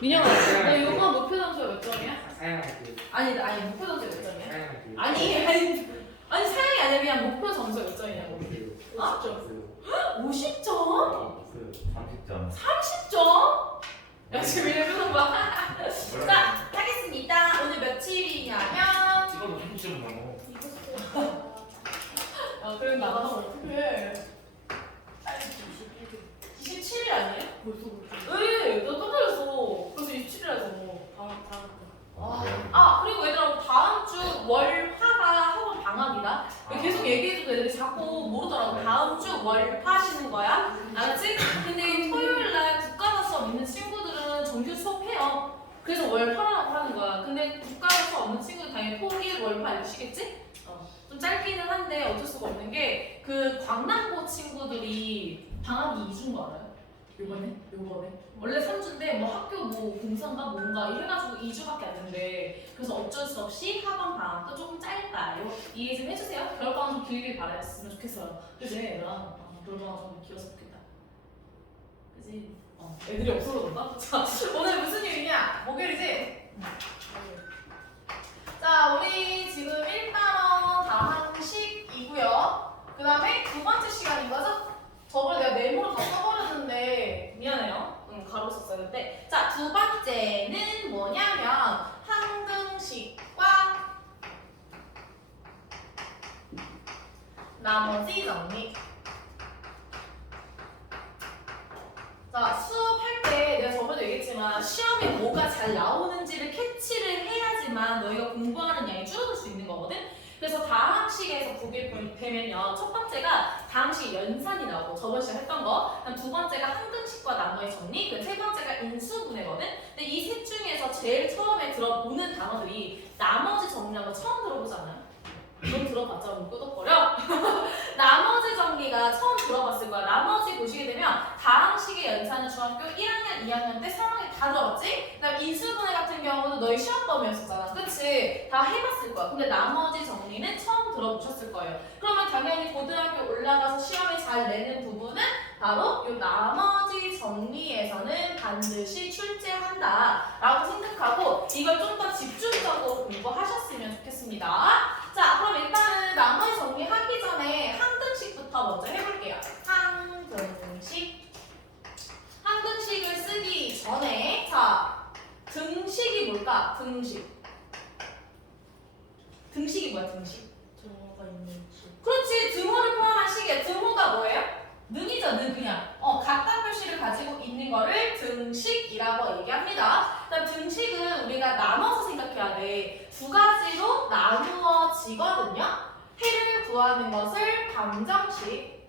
민영아, 너 요거 목표 점수가 몇 점이야? 사양할게요. 아니 목표 점수가 몇 점이야? 사양할게요. 아니 사양이 아니라 그냥 목표 점수가 몇 점이냐고. 아? 50점? 30점. 30점? 야 지금 이러는 거야? 자, 하겠습니다. 오늘 며칠이냐면 찍어도 30점 넘어. 그럼 나가서 어떡해. 27일 아니에요? 벌써 그렇게. 너 또 틀렸어. 벌써 27일에서. 그리고 얘들아 다음 주 월화가 학원 방학이다. 계속 얘기해줘도 애들이 자꾸 모르더라고. 다음 주 월화 쉬는 거야. 알았지? 근데 토요일날 국가사 수업 있는 친구들은 정규 수업해요. 그래서 월화라고 하는 거야. 근데 국가사 수업 없는 친구들 당연히 토일 월화 이렇게 쉬겠지? 좀 짧기는 한데 어쩔 수가 없는 게 그 광남고 친구들이 방학이 2주인 거 알아요? 요번에? 원래 3주인데 뭐 학교 뭐 공사인가 뭔가 이래가지고 2주밖에 안 된대. 그래서 어쩔 수 없이 학원 방학도 조금 짧아요. 이해 좀 해주세요. 겨울방학 좀 길게 바랬으면 좋겠어요. 그지 얘들아? 겨울방학 좀 길었으면 좋겠다. 그지? 애들이 없어서 그런가? 자, 오늘 무슨 요일이냐? 목요일이지? 자, 우리 지금 1단원 다항식이고요. 그 다음에 두 번째 시간인 거죠? 저번에 내가 메모로 다 써버렸는데 미안해요. 가로 썼었는데. 자, 두 번째는 뭐냐면 항등식과 나머지 정리. 자, 수업할 때 내가 저번에 얘기했지만 시험에 뭐가 잘 나오는지를 캐치를 해야지만 너희가 공부하는 양이 줄어들 수 있는 거거든? 그래서 다항식에서 보길 되면요. 첫 번째가 다항식 연산이 나오고 저번 시간에 했던 거. 그다음 두 번째가 항등식과 나머지 정리. 그 세 번째가 인수분해거든. 근데 이 셋 중에서 제일 처음에 들어보는 단어들이 나머지 정리라고 처음 들어보잖아요. 넌 들어봤자 뭐 끄덕거려? 나머지 정리가 처음 들어봤을 거야. 나머지 보시게 되면 다항식의 연산은 중학교 1학년, 2학년 때 3학년 다 들어봤지? 그다음 인수분해 같은 경우는 너희 시험범위였었잖아. 그치? 다 해봤을 거야. 근데 나머지 정리는 처음 들어보셨을 거예요. 그러면 당연히 고등학교 올라가서 시험에 잘 내는 부분은 바로 이 나머지 정리에서는 반드시 출제한다 라고 생각하고 이걸 좀 더 집중적으로 공부하셨으면 좋겠습니다. 자, 그럼 일단은 나머지 정리하기 전에 항등식부터 먼저 해볼게요. 항등식을 쓰기 전에 자, 등식이 뭘까? 등식이 뭐야? 등호가 있는 식. 그렇지, 등호를 포함한 식이야. 등호가 뭐예요? 능이죠, 능 그냥. 같다 표시를 가지고 있는 거를 등식이라고 얘기합니다. 그다음 등식은 우리가 나눠서 생각해야 돼. 두 가지로 나누어지거든요. 해를 구하는 것을 방정식.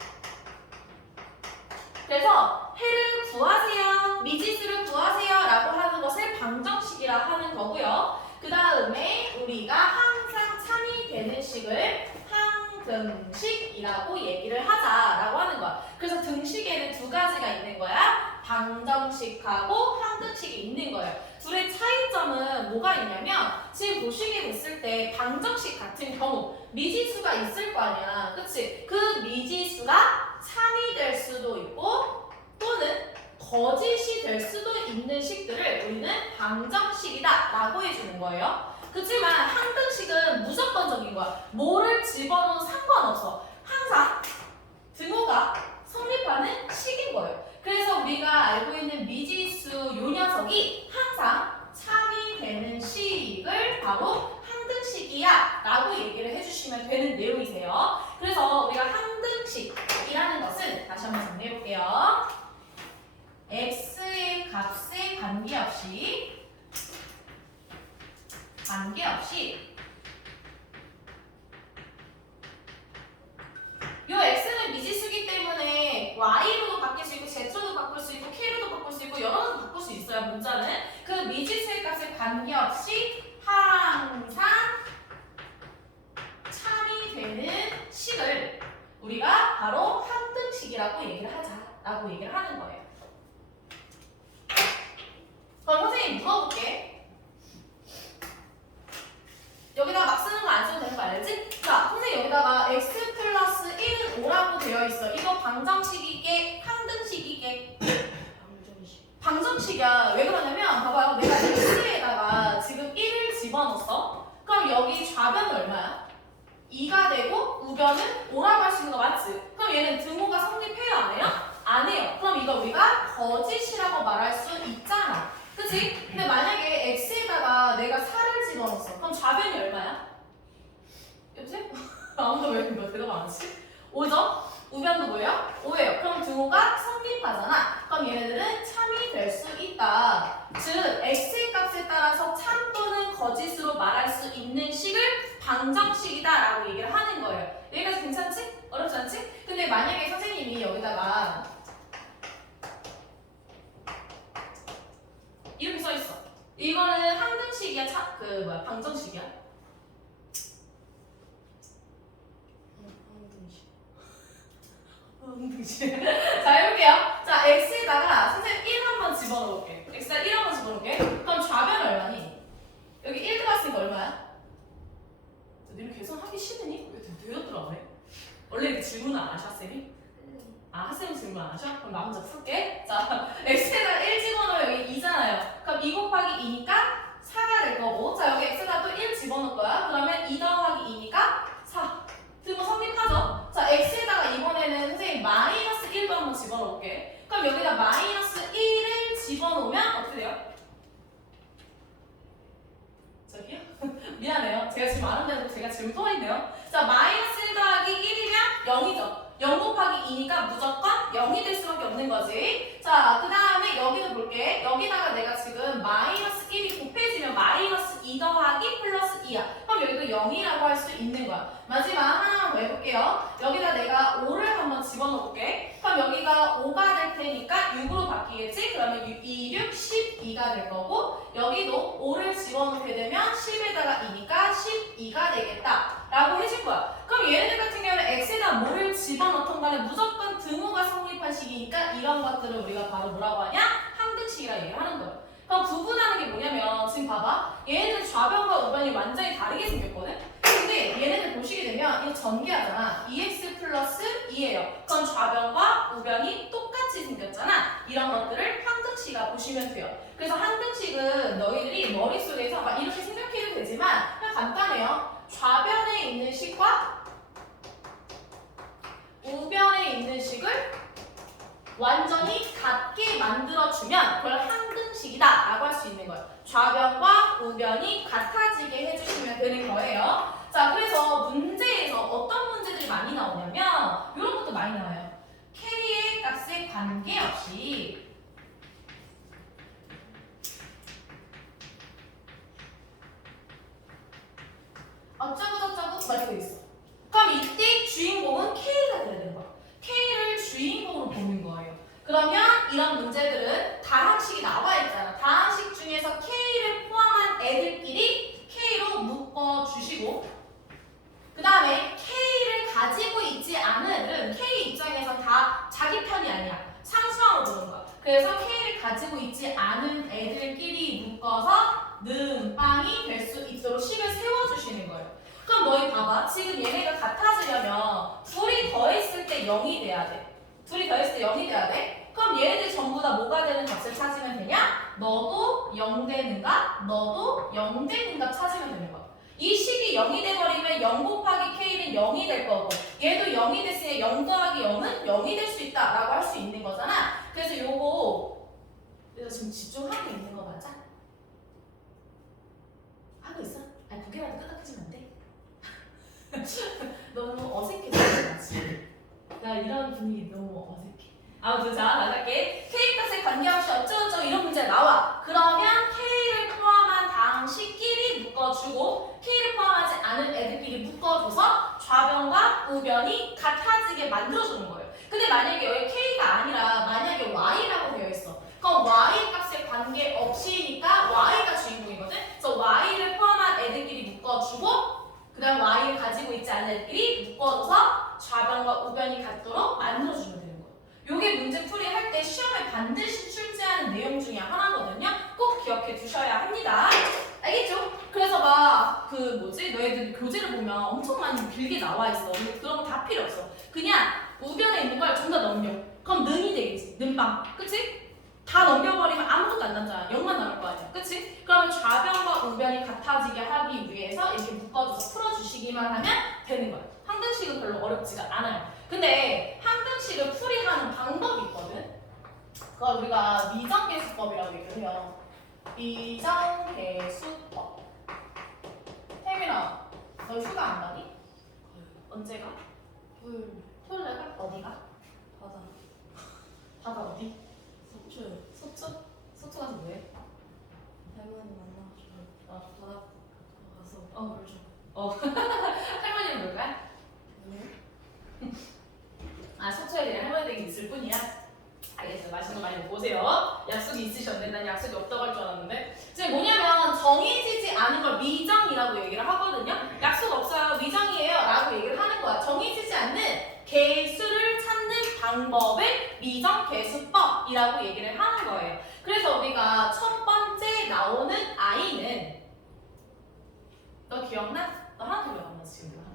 그래서 해를 구하세요, 미지수를 구하세요 라고 하는 것을 방정식이라 하는 거고요. 그 다음에 우리가 항상 참이 되는 식을 항등식이라고 얘기를 하자라고 하는 거야. 그래서 등식에는 두 가지가 있는 거야. 방정식하고 항등식이 있는 거예요. 둘의 차이점은 뭐가 있냐면 지금 보시게 됐을 때 방정식 같은 경우 미지수가 있을 거 아니야. 그치? 그 미지수가 참이 될 수도 있고 또는 거짓이 될 수도 있는 식들을 우리는 방정식이다 라고 해주는 거예요. 그렇지만 항등식은 무조건적인 거야. 뭐를 집어넣어도 상관없어. 항상 등호가 성립하는 식인 거예요. 그래서 우리가 알고 있는 미지수 요 녀석이 항상 참이 되는 식을 바로 항등식이야 라고 얘기를 해주시면 되는 내용이세요. 그래서 우리가 항등식이라는 것은 다시 한번 정리해볼게요. x의 값에 관계없이 요 x는 미지수기 때문에 y로도 바뀔 수 있고 z로도 바꿀 수 있고 k로도 바꿀 수 있고 여러 가지 바꿀 수 있어요. 문자는 그 미지수의 값에 관계없이 항상 참이 되는 식을 우리가 바로 항등식이라고 얘기를 하자라고 얘기를 하는 거예요. 그럼 선생님 물어볼게. 여기다가 막 쓰는 거 안 써도 되는 거 알지? 자, 선생님 여기다가 x 플러스 1은 5라고 되어 있어. 이거 방정식이게 항등식이게? 방정식. 방정식이야. 왜 그러냐면 봐봐요. 2가 되고 우변은 5라고 할 수 있는 거 맞지? 그럼 얘는 등호가 성립해요 안 해요? 안 해요. 그럼 이거 우리가 거짓이라고 말할 수 있잖아. 그치? 근데 만약에 x에다가 내가 4를 집어넣었어. 그럼 좌변이 얼마야? 여보세요? 아무도 왜 이거 대답 안 하지? 5죠? 우변도 뭐예요? 5예요. 그럼 등호가 성립하잖아. 그럼 얘네들은 참이 될 수 있다. 즉 x의 값에 따라서 참 또는 거짓으로 말할 수 있는 식을 방정식이다 라고 얘기를 하는 거예요. 여기까지 괜찮지? 어렵지 않지? 근데 만약에 선생님이 여기다가 이렇게 써있어. 이거는 항등식이야? 방정식이야? 항등식. 자, 해볼게요. 자, x에다가 선생님 1 한번 집어넣을게. x에다 1 한번 집어넣을게. 그럼 좌변은 얼마니? 여기 1 들어갔으니까 얼마야? 너네 계산하기 싫으니? 왜 대답 들어가네? 원래 이렇게 질문 안 하셔, 쌤이? 아, 학생이 질문 안 하셔? 그럼 나 혼자 풀게. 자, x에다 1 집어넣으면 여기 2잖아요. 그럼 2 곱하기 2니까 4가 될 거고. 자, 여기 x에다 또 1 집어넣을 거야. 그러면 2 더하기 2니까 4. 등호 성립하죠? 자, x에다가 이번에는 선생님 마이너스 1도 한번 집어넣을게. 그럼 여기다 마이너스 1을 집어넣으면 어떻게 돼요? 저기요? 미안해요. 제가 지금 안 한다고 제가 지금 또 했네요. 자, 마이너스 1 더하기 1이면 0이죠. 0 곱하기 2니까 무조건 0이 될 수밖에 없는 거지. 자, 그 다음에 여기도 볼게. 여기다가 내가 지금 마이너스 1이 곱해지면 마이너스 2 더하기 플러스 2야. 그럼 여기도 0이라고 할 수 있는 거야. 마지막 하나만 더 해볼게요. 여기다 내가 5를 한번 집어넣을게. 그럼 여기가 5가 될 테니까 6으로 바뀌겠지? 그러면 2, 6, 12가 될 거고 여기도 5를 집어넣게 되면 10에다가 2니까 12가 되겠다. 라고 해줄 거야. 그럼 얘네들 같은 경우는 x에다 뭐를 집어넣던 간에 무조건 등호가 성립한 식이니까 이런 것들을 우리가 바로 뭐라고 하냐? 항등식이라 얘기하는 거야. 그럼 구분하는 게 뭐냐면 지금 봐봐. 얘네들 좌변과 우변이 완전히 다르게 생겼거든? 근데 얘네들 보시게 되면 이거 전개하잖아. 2x 플러스 2예요. 그럼 좌변과 우변이 똑같이 생겼잖아. 이런 것들을 항등식이라 보시면 돼요. 그래서 항등식은 너희들이 머릿속에서 막 이렇게 생각해도 되지만 그냥 간단해요. 좌변에 있는 식과 우변에 있는 식을 완전히 같게 만들어주면 그걸 항등식이다 라고 할 수 있는 거예요. 좌변과 우변이 같아지게 해주시면 되는 거예요. 자, 그래서 문제에서 어떤 문제들이 많이 나오냐면 이런 것도 많이 나와요. k의 값에 관계없이 어쩌고저쩌고 말고 있어. 그럼 이때 주인공은 K가 돼야 되는 거야. K를 주인공으로 보는 거예요. 그러면 이런 문제들은 다항식이 나와 있잖아. 다항식 중에서 K를 포함한 애들끼리 K로 묶어주시고 그 다음에 K를 가지고 있지 않은 애들은 K 입장에선 다 자기 편이 아니야. 상수항으로 보는 거야. 그래서 K를 가지고 있지 않은 애들끼리 묶어서 능빵이 될 수 있도록 식을 세워주시는 거예요. 그럼 너희 봐봐. 지금 얘네가 같아지려면 둘이 더했을 때 0이 돼야 돼. 둘이 더했을 때 0이 돼야 돼. 그럼 얘네들 전부 다 뭐가 되는 값을 찾으면 되냐? 너도 0 되는가? 너도 0 되는가 찾으면 되는 거야. 이 식이 0이 돼버리면 0 곱하기 K는 0이 될 거고 얘도 0이 됐으니 0 더하기 0은 0이 될 수 있다라고 할 수 있는 거잖아. 그래서 요거 그래서 지금 집중하고 있는 거 맞아? 하고 있어? 아니 고개라도 끄덕이지면 안 돼? 너무 어색해서 그렇지. 나 이런 분위기 너무 어색해. 아무튼 자, 나갈게. K 값에 관계없이 어쩌고저쩌고 이런 문제 나와. 그러면 K를 포함한 다항식끼리 묶어주고 K를 포함하지 않은 애들끼리 묶어줘서 좌변과 우변이 같아지게 만들어주는 거예요. 근데 만약에 여기 K가 아니라 만약에 Y라고 되어 있어. 그럼 Y 값에 관계없이니까 Y가 주인공이거든. 그래서 Y를 포함한 애들끼리 묶어주고 그 다음 Y를 가지고 있지 않은 애들끼리 묶어줘서 좌변과 우변이 같도록 만들어주면 되는 거예요. 요게 문제 풀이할 때 시험에 반드시 출제하는 내용 중에 하나거든요. 꼭 기억해 두셔야 합니다. 알겠죠? 그래서 막 너희들 교재를 보면 엄청 많이 길게 나와 있어. 근데 그런 거 다 필요 없어. 그냥 우변에 있는 걸 전부 다 넘겨. 그럼 능이 되겠지. 능빵. 그치? 다 넘겨버리면 아무것도 안 남잖아. 0만 남을 거 아니야. 그치? 그러면 좌변과 우변이 같아지게 하기 위해서 이렇게 묶어줘서 풀어주시기만 하면 되는 거야. 항등식은 별로 어렵지가 않아요. 근데 항등식을 풀이하는 방법이 있거든. 그걸 우리가 미정계수법이라고 얘기를 해요. 미정계수법. 태민아, 너 휴가 안 가니? 언제 가? 토요일 토요일 날 가? 어디 가? 바다 바다 어디? 속초요. 속초? 속초 가서 뭐 해? 할머니 만나가지고 바다 가서 어. 물 좀. 할머니는 뭘 가? 아니요? 아, 속초에 그냥 할머니 댁이 있을 뿐이야? 알겠어. 맛있는 거 많이 먹고 오세요. 약속이 있으셨네. 난 약속이 없다고 할 줄 알았는데. 지금 뭐냐면 정해지지 않은 걸 미정이라고 얘기를 하거든요. 약속 없어요. 미정이에요. 라고 얘기를 하는 거야. 정해지지 않는 개수를 찾는 방법을 미정개수법이라고 얘기를 하는 거예요. 그래서 우리가 첫 번째 나오는 아이는 너 기억나? 너 하나도 기억 안 나, 지금 뭐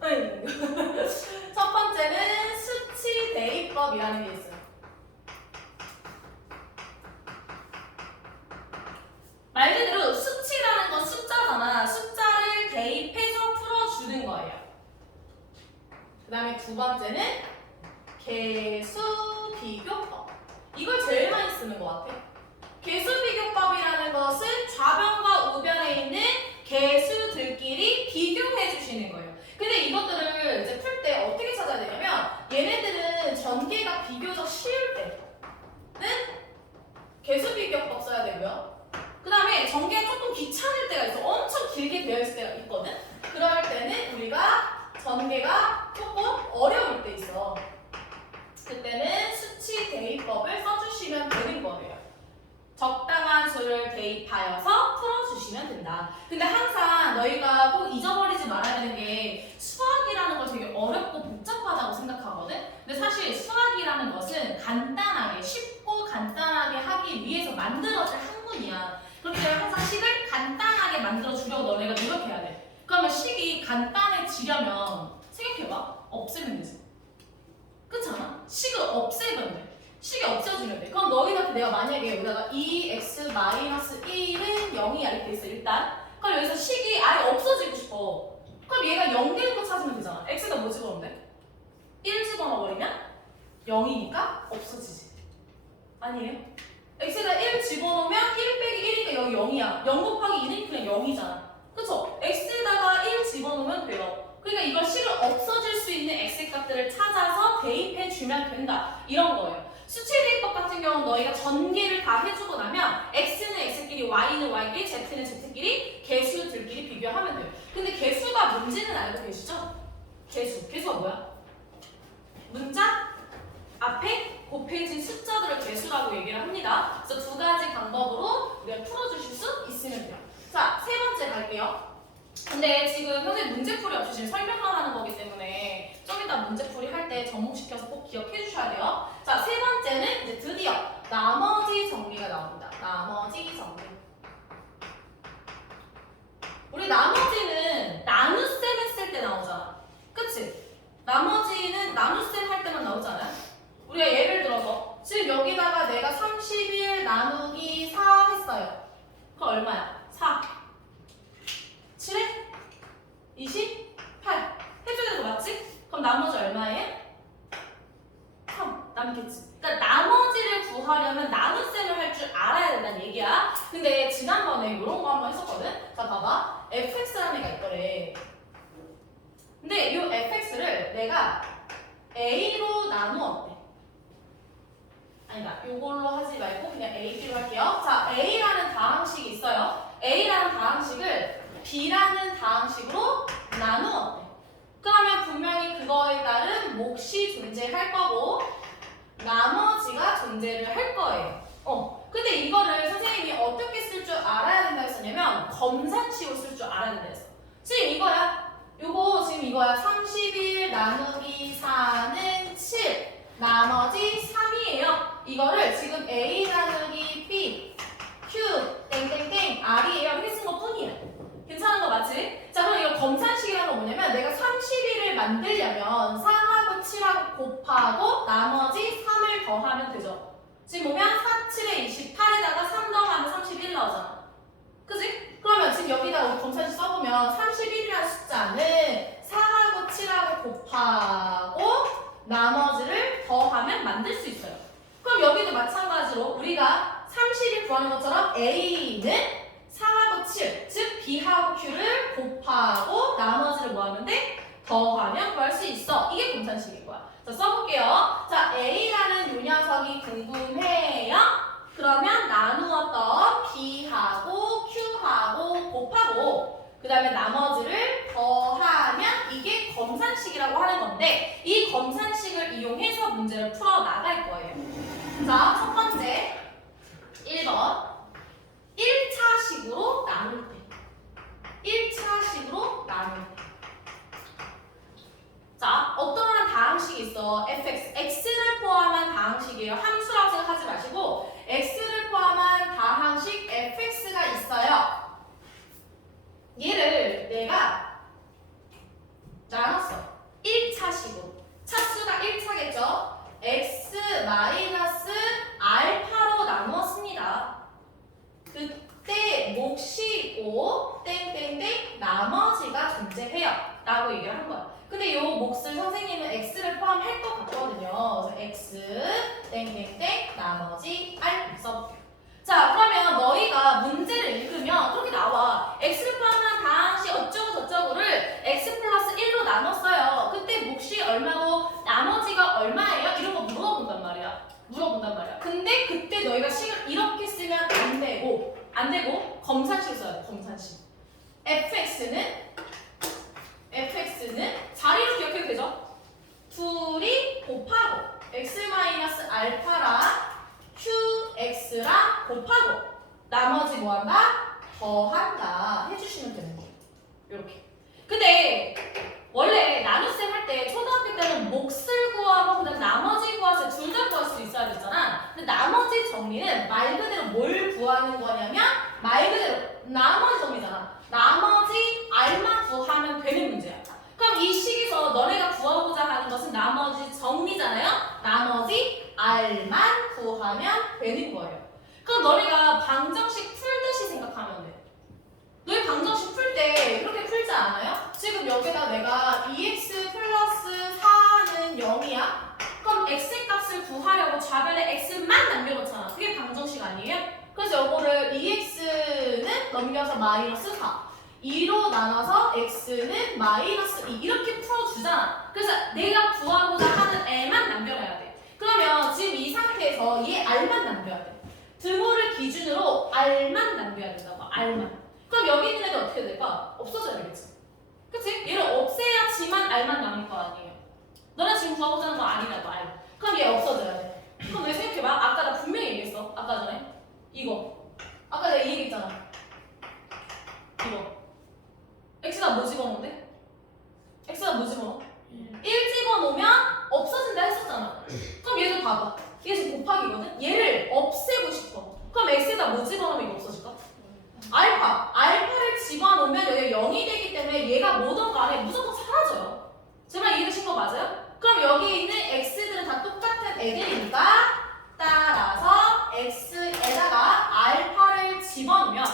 하는 거. 첫 번째는 수치 대입법이라는 게 있어요. 말 그대로 수치라는 건 숫자잖아. 숫자를 대입해서 풀어주는 거예요. 그 다음에 두 번째는 개수 비교법. 이걸 제일 많이 쓰는 것 같아. 개수 비교법이라는 것은 좌변과 우변에 있는 개수들끼리 비교해 주시는 거예요. 근데 이것들을 이제 풀 때 어떻게 찾아야 되냐면 얘네들은 전개가 비교적 쉬울 때는 개수 비교법 써야 되고요. 그 다음에 전개가 조금 귀찮을 때가 있어. 엄청 길게 되어 있을 때가 있거든. 그럴 때는 우리가 전개가 조금 어려울 때 있어. 그때는 수치 대입법을 써주시면 되는 거예요. 적당한 수를 대입하여서 풀어주시면 된다. 근데 항상 너희가 꼭 잊어버리지 말아야 되는 게 수학이라는 걸 되게 어렵고 복잡하다고 생각하거든? 근데 사실 수학이라는 것은 간단하게, 쉽고 간단하게 하기 위해서 만들어진 학문이야. 그렇기 때문에 항상 식을 간단하게 만들어주려고 너네가 노력해야 돼. 그러면 식이 간단해지려면 생각해봐. 없애면 되지. 그렇지 않아? 식을 없애면 돼. 식이 없어지면 돼. 그럼 너희한테 내가 만약에 여기다가 2x-1은 0이야 이렇게 있어 일단. 그럼 여기서 식이 아예 없어지고 싶어. 그럼 얘가 0 되는 거 찾으면 되잖아. x에다 뭐 집어넣으면 돼? 1 집어넣어버리면 0이니까 없어지지. 아니에요? x에다 1 집어넣으면 1 빼기 1이니까 여기 0이야. 0 곱하기 2는 그냥 0이잖아. 그쵸? x에다가 1 집어넣으면 돼요. 그러니까 이걸 식을 없어질 수 있는 x 값들을 찾아서 대입해주면 된다. 이런 거예요. 수치 대입법 같은 경우는 너희가 전개를 다 해주고 나면 x는 x끼리, y는 y끼리, z는 z끼리, 개수들끼리 비교하면 돼요. 근데 개수가 뭔지는 알고 계시죠? 개수가 뭐야? 문자 앞에 곱해진 숫자들을 개수라고 얘기를 합니다. 그래서 두 가지 방법으로 우리가 풀어주실 수 있으면 돼요. 자, 세 번째 갈게요. 근데 지금 선생님 문제풀이 없이 지금 설명만 하는 거기 때문에 좀 이따 문제풀이 할 때 접목시켜서 꼭 기억해 주셔야 돼요. 자, 세 번째는 이제 드디어 나머지 정리가 나옵니다. 나머지 정리. 우리 나머지는 나눗셈 했을 때 나오잖아. 그치? 나머지는 나눗셈 할 때만 나오잖아요. 우리가 예를 들어서 지금 여기다가 내가 31 나누기 4 했어요. 그거 얼마야? 4. 7에 28 해줘야 되는 거 맞지? 그럼 나머지 얼마예요? 3 남겠지. 그러니까 나머지를 구하려면 나눗셈을 할 줄 알아야 된다는 얘기야. 근데 지난번에 이런 거 한번 했었거든? 자 봐봐. fx라는 애가 있더래. 근데 이 fx를 내가 a로 나누었대. 아니다. 요걸로 하지 말고 그냥 a, b로 할게요. 자, a라는 다항식이 있어요. a라는 다항식을 b라는 다항식으로 나누었대. 그러면 분명히 그거에 따른 몫이 존재할 거고 나머지가 존재를 할 거예요. 근데 이거를 선생님이 어떻게 쓸 줄 알아야 된다 했었냐면 검산식으로 쓸 줄 알아야 된다 했어. 지금 이거야. 요거 지금 이거야. 31 나누기 4는 7 나머지 3이에요. 이거를 지금 a 나누기 b q 땡땡땡 r이에요. 이렇게 쓴 것 뿐이야. 괜찮은 거 맞지? 자, 그럼 이거 검산식이라는 건 뭐냐면 내가 31을 만들려면 4하고 7하고 곱하고 나머지 3을 더하면 되죠. 지금 보면 4, 7에 28에다가 3 더하면 31 나오잖아. 그지? 그러면 지금 여기다가 우리 검산식 써보면 31이라는 숫자는 30을 구하는 것처럼 A는 4하고 7, 즉 B하고 Q를 곱하고 나머지를 뭐 하면 돼? 더하면 구할 수 있어. 이게 공산식인 거야. 자, 써볼게요. 자, A라는 요 녀석이 궁금해요. 그러면 나누었던 B하고 Q하고 곱하고 그 다음에 나머지를 더하면 이게 검산식이라고 하는 건데 이 검산식을 이용해서 문제를 풀어 나갈 거예요. 자, 첫 번째 1번 1차식으로 나눌 때 1차식으로 나눌 때 자, 어떠한 다항식이 있어? fx, x를 포함한 다항식이에요. 함수라고 생각하지 마시고 x를 포함한 다항식 fx가 있어요. 얘를 내가 나눴어. 1차식으로. 차수가 1차겠죠? x 알파로 나누었습니다. 그때 몫이 있고 땡땡땡 나머지가 존재해요. 라고 얘기를 한 거야. 근데 요 몫을 선생님은 x를 포함할 것 같거든요. 그래서 x 땡땡땡 나머지 r 써볼게요. 자, 그러면 너희가 문제를 읽으면 그렇게 나와. x를 포함한 다항식 어쩌고 저쩌고를 x 플러스 1로 나눴어요. 그때 몫이 얼마고 나머지가 얼마예요? 이런 거 물어본단 말이야. 근데 그때 너희가 식을 이렇게 쓰면 안 되고 검산식 써야 돼. 검산식. fx는 자리로 기억해도 되죠? 둘이 곱하고 x-알파랑 qx랑 곱하고 나머지 뭐한다? 더한다 해주시면 되는 거예요. 이렇게. 근데 원래 나눗셈 할 때 초등학교 때는 몫을 구하고 그다음 나머지 구할 때 둘 다 구할 수 있어야 되잖아. 근데 나머지 정리는 말 그대로 뭘 구하는 거냐면 말 그대로 나머지 정리잖아. 나머지 r만 구하면 되는 문제야. 그럼 이 식에서 너네가 구하고자 하는 것은 나머지 정리잖아요. 나머지 r만 구하면 되는 거예요. 그럼 너네가 방정식 풀듯이 생각하면 돼. 너희 방정식 풀 때 이렇게 풀지 않아요? 지금 여기다 내가 2x 플러스 4는 0이야? 그럼 x의 값을 구하려고 좌변에 x만 남겨놓잖아. 그게 방정식 아니에요? 그래서 이거를 2x는 넘겨서 마이너스 4 2로 나눠서 x는 마이너스 2 이렇게 풀어주잖아. 그래서 내가 구하고자 하는 애만 남겨놔야 돼. 그러면 지금 이 상태에서 얘 r만 남겨야 돼. 등호를 기준으로 r만 남겨야 된다고. r만. 그럼 여기 있는 애들 어떻게 될까? 없어져야 되겠지. 그치? 얘를 없애야지만 r만 남을 거 아니에요. 너네 지금 구하고자 하는 거 아니라고 r. 그럼 얘 없어져야 돼. 그럼 왜 생각해봐. 아까 나 분명히 얘기했어. 아까 전에. 이거. 아까 내가 이 얘기했잖아. 이거. x가 뭐 집어넣는데? x가 뭐 집어넣어? 1 집어넣으면 없어진다 했었잖아. 그럼 얘도 봐봐. 얘 지금 곱하기거든? 얘를 없애고 싶어. 그럼 x에다 뭐 집어넣으면 이거 없어질까? 알파를 집어넣으면 여기 0이 되기 때문에 얘가 뭐든 간에 무조건 사라져요. 제발 이해되신 거 맞아요? 그럼 여기 있는 x들은 다 똑같은 애들이니까 따라서 x에다가 알파를 집어넣으면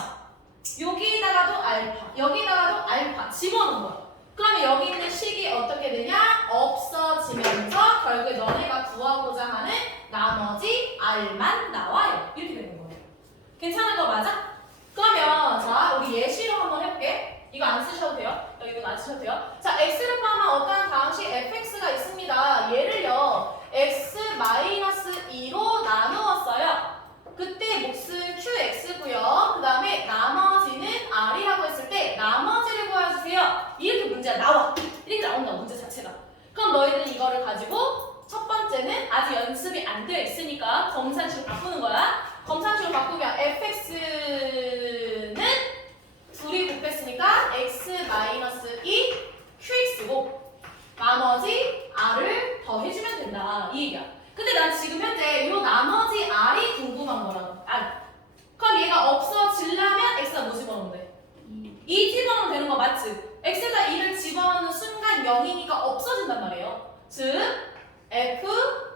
여기다가도 알파, 여기다가도 알파 집어넣은 거야. 그러면 여기 있는 식이 어떻게 되냐? 없어지면서 결국에 너네가 구하고자 하는 나머지 r만 나와요. 이렇게 되는 거예요. 괜찮은 거 맞아? 그러면 자 우리 예시로 한번 해볼게. 이거 안 쓰셔도 돼요. 이건 안 쓰셔도 돼요. 자 x를 포함한 어떠한 다항식 fx가 있습니다. 얘를요 x-2로 나누었어요. 그때 몫은 qx고요. 그 다음에 나머지는 r이라고 했을 때 나머지를 구해주세요. 이렇게 문제가 나와. 이렇게 나온다 문제 자체가. 그럼 너희들은 이거를 가지고 첫 번째는 아직 연습이 안 되어 있으니까 검산식으로 바꾸는 거야. 검산식으로 바꾸면 fx는 둘이 곱했으니까 x-2 qx고 나머지 r을 더해주면 된다. 이 얘기야. 근데 난 지금 현재 이 나머지 r이 궁금한 거라고. 그럼 얘가 없어지려면 x가 뭐 집어넣으면 돼? 2 집어넣으면 되는 거 맞지? x에다 2를 집어넣는 순간 0이니까 없어진단 말이에요. 즉 f,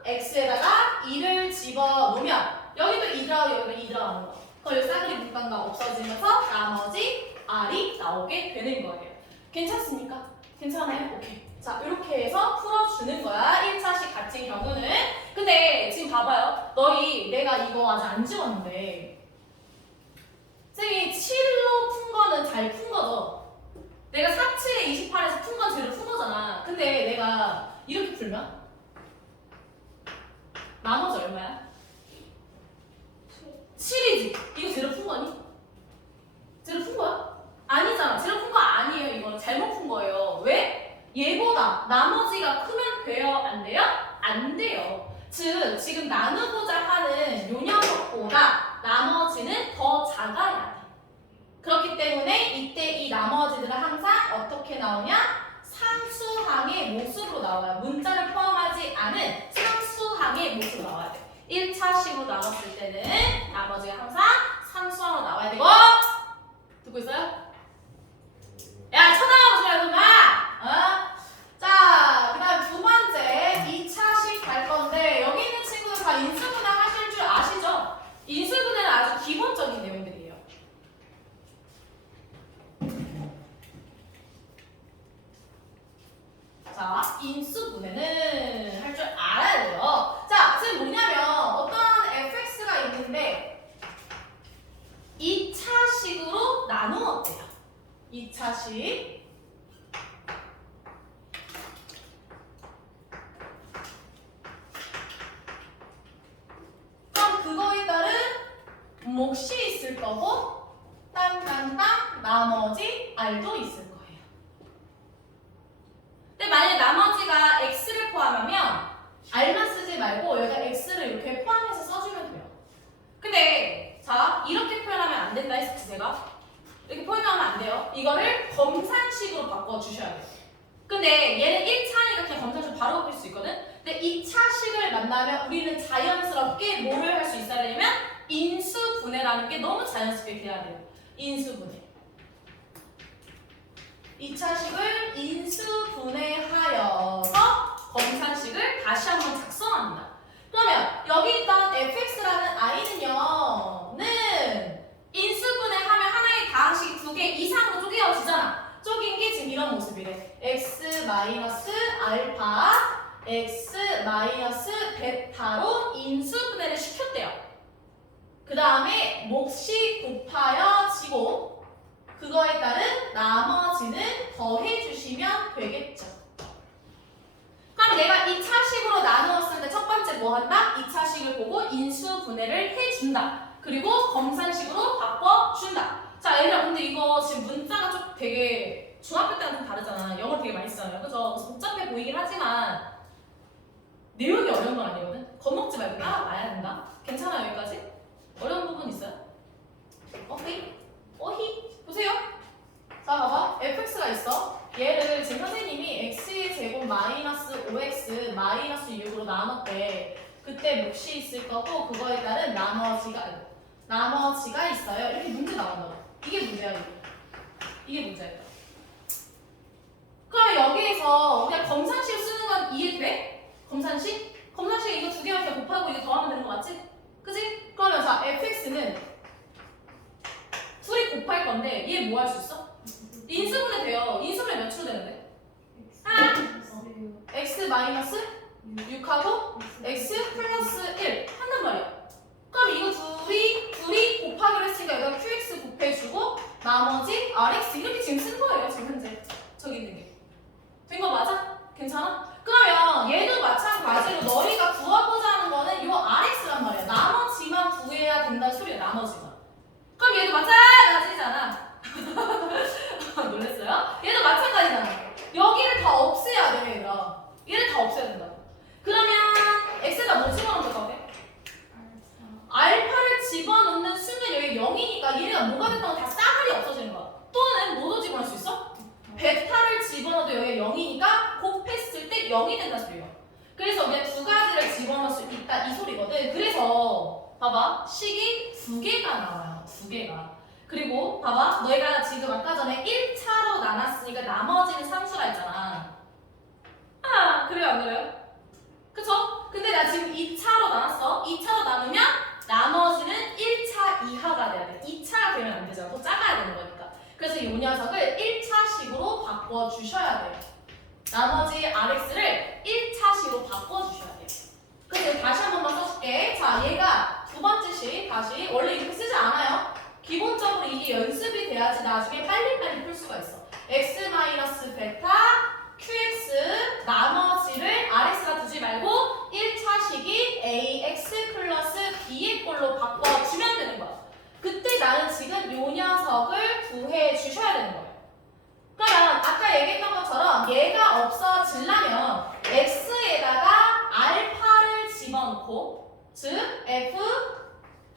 x에다가 2를 집어넣으면 여기도 2 들어가고 여기도 2 들어가는 거. 그럼 여기 쌍둥이 문간과 없어지면서 나머지 r이 나오게 되는 거예요. 괜찮습니까? 괜찮아요? 오케이. 자, 이렇게 해서 풀어주는 거야. 1차식 같은 경우는. 근데 지금 봐봐요. 너희 내가 이거 아직 안 지웠는데 풀면 나머지 얼마야? 7이지. 이거 제로 푼 거니? 제로 푼 거야? 아니잖아. 제로 푼 거 아니에요. 이거 잘못 푼 거예요. 왜? 얘보다 나머지가 크면 돼요? 안 돼요? 안 돼요. 즉 지금 나누고자 하는 요 녀석보다 나머지는 더 작아야 돼. 그렇기 때문에 이때 이 나머지들은 항상 어떻게 나오냐? 상수항의 모습으로 나와요. 문자를 포함하지 않은 상수항의 모습으로 나와야 돼. 1차식으로 나왔을 때는 나머지가 항상 상수항으로 나와야 되고 듣고 있어요? 야 쳐다보지 말고 마! 어? 자, 그 다음 두 번째 2차식 갈 건데 여기 있는 친구들 다 인수분해 하실 줄 아시죠? 인수분해는 아주 기본적인 내용들이에요. 자, 인수분해는 할 줄 알아야 돼요. 자, 지금 뭐냐면 어떤 fx가 있는데 2차식으로 나누었대요. 2차식. 그럼 그거에 따른 몫이 있을 거고 땅땅땅 나머지 r도 있을 거예요. 근데 만약에 나머지가 x를 포함하면 r만 쓰지 말고 여기다 x를 이렇게 포함해서 써주면 돼요. 근데 자 이렇게 표현하면 안 된다 했었지 제가. 이렇게 표현하면 안 돼요. 이거를 검산식으로 바꿔주셔야 돼요. 근데 얘는 1차니까 그냥 검산식 바로 바뀔 수 있거든. 근데 2차식을 만나면 우리는 자연스럽게 뭐를 할 수 있어야 되냐면 인수분해라는 게 너무 자연스럽게 돼야 돼요. 인수분해. 2차식을 인수분해하여서 검산식을 다시 한번 작성합니다. 그러면 여기 있던 fx라는 i는요 인수분해하면 하나의 다항식이 두 개 이상으로 쪼개어지잖아. 쪼갠 게 지금 이런 모습이래. x 마이너스 알파 x 마이너스 베타로 인수분해를 시켰대요. 그 다음에 몫이 곱하여지고 그거에 따른 나머지는 더해주시면 되겠죠. 그럼 내가 2차식으로 나누었을 때 첫 번째 뭐 한다? 2차식을 보고 인수분해를 해준다. 그리고 검산식으로 바꿔준다. 자, 얘들아 근데 이거 지금 문자가 좀 되게 중학교 때랑 좀 다르잖아. 영어를 되게 많이 쓰잖아요. 그죠? 그래서 복잡해 보이긴 하지만 내용이 어려운 건 아니거든? 겁먹지 말고 따라와야 된다. 괜찮아요 여기까지? 어려운 부분 있어요? 어히? 보세요. 자 봐봐 fx가 있어. 얘를 지금 선생님이 x의 제곱 마이너스 5x 마이너스 6으로 나눴대. 그때 몫이 있을 거고 그거에 따른 나머지가 있어요. 이렇게 문제 나온다고. 이게 문제야 이게 문제야. 그럼 여기에서 우리가 검산식 쓰는 건 이해돼? 검산식 이거 두 개만 그냥 곱하고 이거 더하면 되는 거 맞지? 그지? 그러면 자 fx는 둘이 곱할 건데 얘 뭐 할 수 있어? 인수분해 돼요. 인수분해 몇으로 되는데? x 마이너스 6하고 x 플러스 1 한단 말이야. 그럼 이거 둘이 곱하기로 했으니까 여기다 qx 곱해주고 나머지 rx 이렇게 지금 쓴 거예요. 지금 현재 저기 있는 게. 된 거 맞아? 괜찮아? 그러면 얘도 마찬가지로 너희가 구하고자 하는 거는 요 rx란 말이야. 나머지만 구해야 된다는 소리야. 나머지만. 그럼 얘도 마찬가지잖아. 놀랬어요? 얘도 마찬가지잖아. 여기를 다 없애야 돼 얘들아. 얘를 다 없애야 된다. 그러면 x에다 뭐 집어넣는 것 같아? 알파를 집어넣는 순간 여기 0이니까 얘네가 뭐가 된다고 다 싸그리 없어지는 거야. 또는 뭐도 집어넣을 수 있어? 베타를 집어넣어도 여기가 0이니까 곱했을 때 0이 된다 소리야. 그래서 우리가 두 가지를 집어넣을 수 있다 이 소리거든. 그래서 봐봐 식이 두 개가 나와요. 두 개가. 그리고 봐봐 너희가 지금 아까 전에 1차로 나눴으니까 나머지는 상수라 했잖아. 아 그래요 안 그래요? 그쵸? 근데 나 지금 2차로 나눴어. 2차로 나누면 나머지는 1차 이하가 돼야 돼. 2차가 되면 안 되잖아. 더 작아야 되는 거니까. 그래서 이 녀석을 1차식으로 바꿔주셔야 돼요. 나머지 RX를 1차식으로 바꿔주셔야 돼요. 그래서 다시 한 번만 써줄게. 자, 얘가 두 번째 식 다시 원래 이렇게 쓰지 않아요. 기본적으로 이게 연습이 돼야지 나중에 빨리빨리 풀 수가 있어. x 마이너스 베타 qx 나머지를 RX 녀석을 구해 주셔야 되는 거예요. 그러면 아까 얘기했던 것처럼 얘가 없어지려면 x에다가 알파를 집어넣고, 즉 f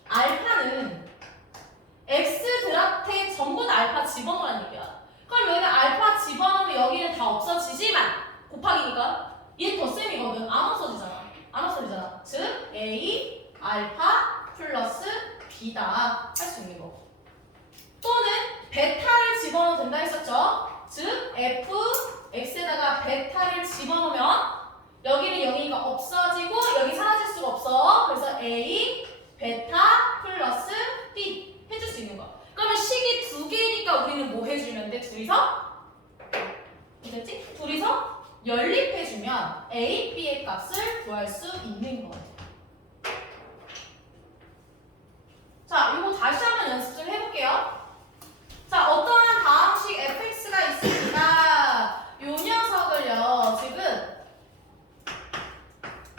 알파는 x들한테 전부 다 알파 집어넣으라는 얘기야. 그럼 여기다 알파 집어넣으면 여기는 다 없어지지만 곱하기니까 얘 덧셈이거든. 안 없어지잖아. 안 없어지잖아. 즉 a 알파 플러스 b다 할 수 있는 거. 또는 베타를 집어넣어도 된다 했었죠. 즉 f x에다가 베타를 집어넣으면 여기는 0이니까 없어지고 여기 사라질 수가 없어. 그래서 a 베타 플러스 b 해줄 수 있는 거야. 그러면 식이 두 개니까 우리는 뭐 해주면 돼? 둘이서? 됐지? 둘이서 연립해주면 a, b의 값을 구할 수 있는 거예요. 자, 이거 다시 한번 연습 좀 해볼게요. 자, 어떠한 다항식 fx가 있으니까 요 녀석을요, 지금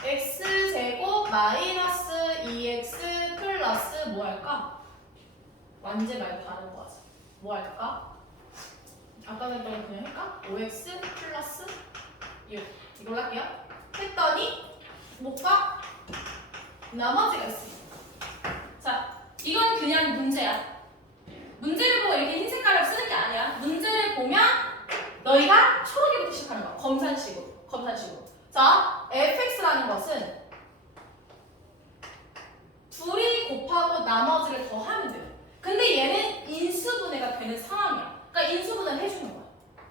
x제곱 마이너스 2x 플러스 뭐 할까? 완제 말고 다른 거 하자. 뭐 할까? 아까 했던 거 그냥 할까? 5x 플러스 6 이걸로 할게요. 했더니 뭐가? 나머지가 있습니다. 자, 이건 그냥 문제야. 문제를 보고 이렇게 흰 색깔을 쓰는 게 아니야. 문제를 보면 너희가 초록이부터 시작하는 거야. 검산식으로. 검산식으로. 자, fx라는 것은 둘이 곱하고 나머지를 더하면 돼요. 근데 얘는 인수분해가 되는 상황이야. 그러니까 인수분해를 해주는 거야.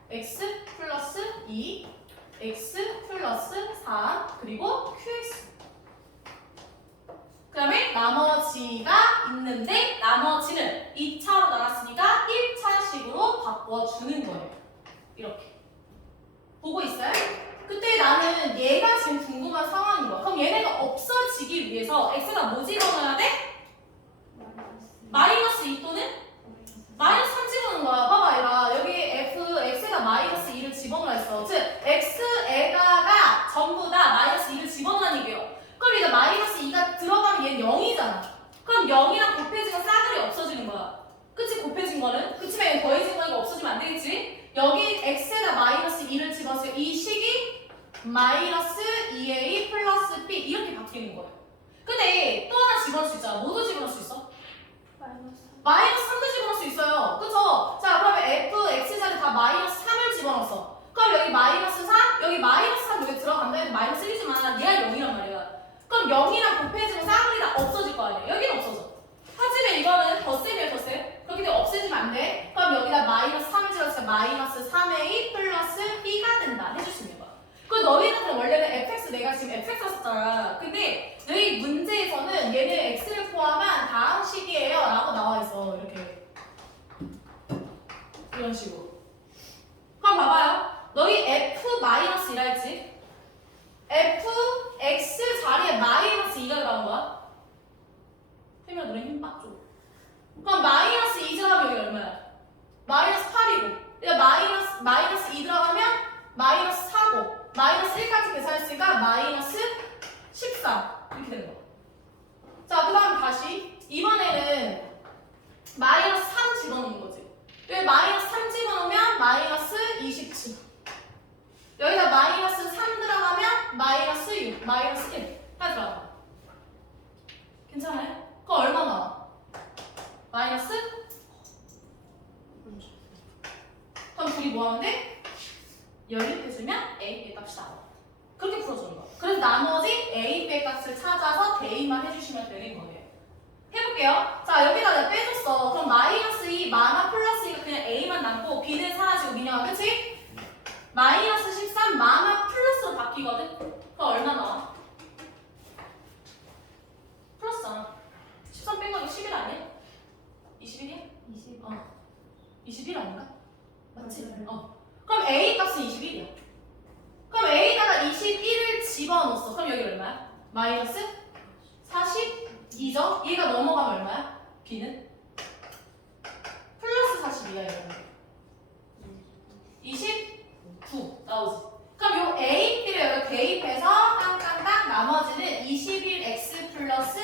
x 플러스 2, x 플러스 4, 그리고 qx. 그 다음에 나머지가 있는데 나머지는 2차로 나눴으니까 1차식으로 바꿔주는 거예요. 이렇게. 보고 있어요? 그때 나는 얘가 지금 궁금한 상황인 거야. 그럼 얘네가 없어지기 위해서 x가 뭐 집어넣어야 돼? 마이너스 2 또는? 마이너스 3 집어넣는 거야. 봐봐 얘가 여기 x에다 마이너스 2를 집어넣으라 했어. 즉 x에다가 전부 다 마이너스 2를 집어넣는 얘기예요. 그럼 이제 마이너스 2가 들어가면 얘는 0이잖아. 그럼 0이랑 곱해지면 싸그리 없어지는 거야. 그치? 곱해진 거는? 그치만 얘는 더해진 거니까 없어지면 안 되겠지? 여기 x에다 마이너스 2를 집어서 이 식이 마이너스 2a 플러스 b 이렇게 바뀌는 거예요. 근데 또 하나 집어넣을 수 있잖아. 뭐도 집어넣을 수 있어? 마이너스 3도 집어넣을 수 있어요. 그쵸? 자, 그러면 f, x 자리 다 마이너스 3을 집어넣었어. 그럼 여기 마이너스 4, 여기 마이너스 3 여기 들어간다 해도 마이너스 1이지만 얘가 0이란 말이야. 그럼 0이랑 곱해지면 싸그리 다 없어질 거 아니야. 여기는 없어져. 하지만 이거는 덧셈이에요, 덧셈. 그렇기 때문에 없애지면 안 돼. 그럼 여기다 마이너스 3을 집어서 마이너스 3a 플러스 b가 된다. 해줄 수 있는 거야. 그 너희들은 원래는 fx, 내가 지금 fx를 썼잖아. 근데 너희 문제에서는 얘는 x를 포함한 다항식이에요 라고 나와 있어. 이렇게. 이런 식으로. 그럼 봐봐요. 너희 f-이라 했지? f, x 자리에 마이너스 2가 들어간 거야. 태민아 너네 힘빡 줘. 그럼 마이너스 2 들어가면 여기 얼마야? 마이너스 8이고. 그러니까 마이너스 2 들어가면 마이너스 4고. 마이너스 1까지 계산했으니까 마이너스 14 이렇게 되는 거야. 자, 그 다음 다시 이번에는 마이너스 3 집어넣는 거지. 여기 마이너스 3 집어넣으면 마이너스 27. 여기다 마이너스 3 들어가면 마이너스 6, 마이너스 1 다 들어가. 괜찮아요? 그럼 얼마 나와? 마이너스? 그럼 둘이 뭐 하면 돼? 연립해주면 A, B의 값이 나와. 그렇게 풀어주는 거야. 그래서 나머지 A, B의 값을 찾아서 대입만 해주시면 되는 거예요. 해볼게요. 자, 여기다 내가 빼줬어. 그럼 마이너스 2, 마나 플러스 2가 그냥 A만 남고 B는 사라지고 민영아, 그치? 마이너스 13, 마나 플러스로 바뀌거든? 그럼 얼마 나와? 플러스잖아. 13 뺀 거니까 11 아니야? 21이야? 20. 21 아닌가? 맞지? 맞아요. 그럼 A 값은 21이야. 그럼 A다가 21을 집어넣었어. 그럼 여기 얼마야? 마이너스 42죠? 얘가 넘어가면 얼마야? B는? 플러스 42야, 여러분. 29 나오지. 그럼 요 A, B를 여기 대입해서 땅땅땅 나머지는 21x 플러스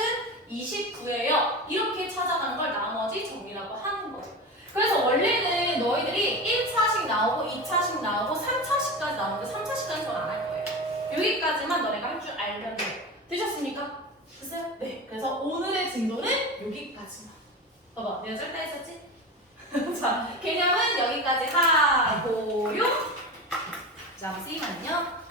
29예요. 이렇게 찾아가는 걸 나머지 정리라고 하는 거예요. 그래서 원래는 너희들이 1차식 나오고 2차식 나오고 3차식까지 나오는데 3차식까지 전 안 할 거예요. 여기까지만 너네가 할 줄 알면 돼. 되셨습니까? 됐어요? 네. 그래서 오늘의 진도는 여기까지만. 봐봐, 내가 짧다 했었지? 자, 개념은 여기까지 하고요. 잠시만요.